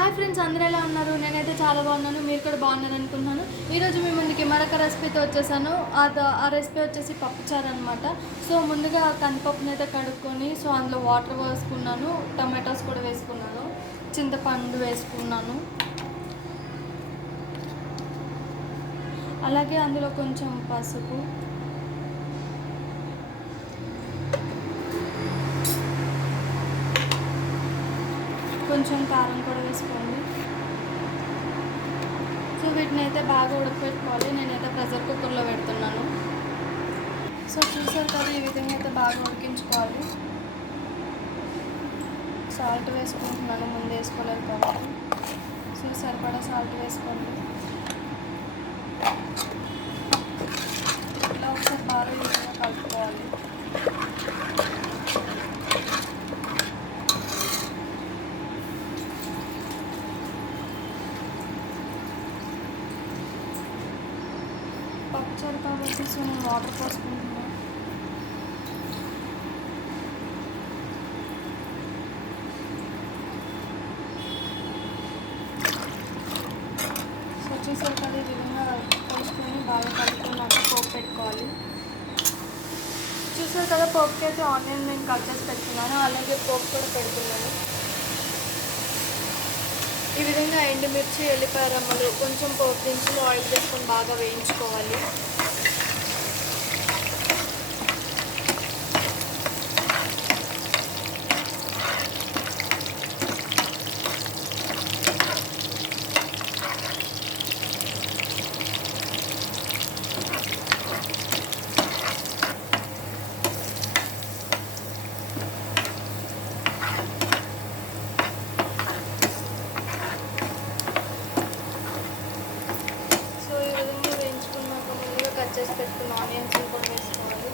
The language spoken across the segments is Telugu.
హాయ్ ఫ్రెండ్స్, అందరూ ఎలా ఉన్నారు? నేనైతే చాలా బాగున్నాను. మీరు కూడా బాగున్నారు అనుకుంటున్నాను. ఈరోజు మీ ముందుకి మరొక రెసిపీతో వచ్చేసాను. ఆ రెసిపీ వచ్చేసి పప్పుచారు అనమాట. సో ముందుగా కందిపప్పుని అయితే కడుక్కొని అందులో వాటర్ వేసుకున్నాను, టమాటోస్ కూడా వేసుకున్నాను, చింతపండు వేసుకున్నాను. అలాగే అందులో కొంచెం పసుపు, కొంచెం కారం కూడా వేసుకోండి. సో వీటిని అయితే బాగా ఉడకపెట్టుకోవాలి. నేనైతే ప్రెషర్ కుక్కర్లో పెడుతున్నాను. సో చూసారు కదా, ఈ విధంగా అయితే బాగా ఉడికించుకోవాలి. సాల్ట్ వేసుకుంటున్నాను, ముందు వేసుకోలేదు కాబట్టి. సో సరిపడా సాల్ట్ వేసుకోండి. ఇలా ఒకసారి బాగా ఈ విధంగా కలుపుకోవాలి. పప్పుచారు కాబట్టి సో నేను వాటర్ పోసుకుంటున్నాను. సో చూసారు కదా, ఈ విధంగా పోసుకొని బాగా కలుపుకున్నాక పోపు పెట్టుకోవాలి. చూసారు కదా, పోపుకి అయితే ఆనియన్ నేను కట్ చేసి పెట్టుకున్నాను, అలాగే పోపు కూడా పెడుతున్నాను. ఈ విధంగా ఎండుమిర్చి, ఎల్లిపాయ రమ్మలు, కొంచెం పోపు దినుసులు ఆయిల్ వేసుకొని బాగా వేయించుకోవాలి. కట్ చేసి పెట్టుకున్న ఆనియన్స్ కూడా వేసుకోవాలి.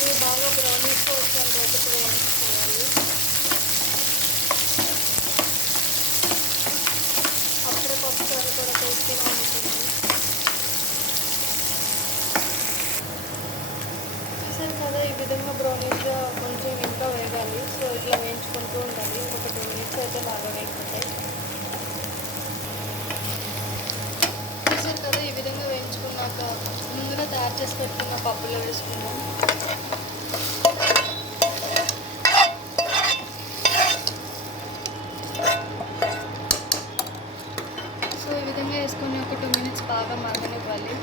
ఇవి బాగా బ్రౌనిష్గా వచ్చేంత వరకు వేయించుకోవాలి. అప్పుడే పప్పుచారు కూడా టేస్టీగా ఉంటుంది. చూసారు కదా, ఈ విధంగా బ్రౌనిష్గా కొంచెం ఇంకా వేగాలి. సో ఇట్లా వేయించుకుంటూ ఉండాలి. ఇంకొక 2 మినిట్స్ అయితే బాగా వేగుతాయి. కదా, ఈ విధంగా వేయించుకున్నాక ముందుగా తయారు చేసి పెట్టుకున్న పప్పులో వేసుకున్నాం. సో ఈ విధంగా వేసుకొని ఒక 2 మినిట్స్ బాగా మగ్గనివ్వాలి.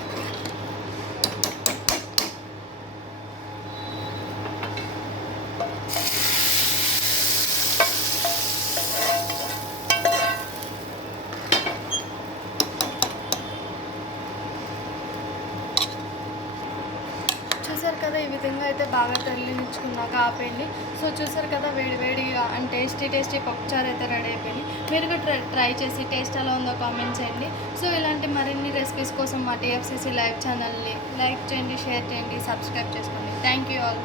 చూసారు కదా, ఈ విధంగా అయితే బాగా తల్లించుకున్నాక ఆపేయండి. సో చూసారు కదా, వేడివేడిగా అండ్ టేస్టీ పప్పుచారు అయితే రెడీ అయిపోయింది. మీరు కూడా ట్రై చేసి టేస్ట్ ఎలా ఉందో కామెంట్ చేయండి. సో ఇలాంటి మరిన్ని రెసిపీస్ కోసం మా TFCC లైవ్ ఛానల్ని లైక్ చేయండి, షేర్ చేయండి, సబ్స్క్రైబ్ చేసుకోండి. Thank you all.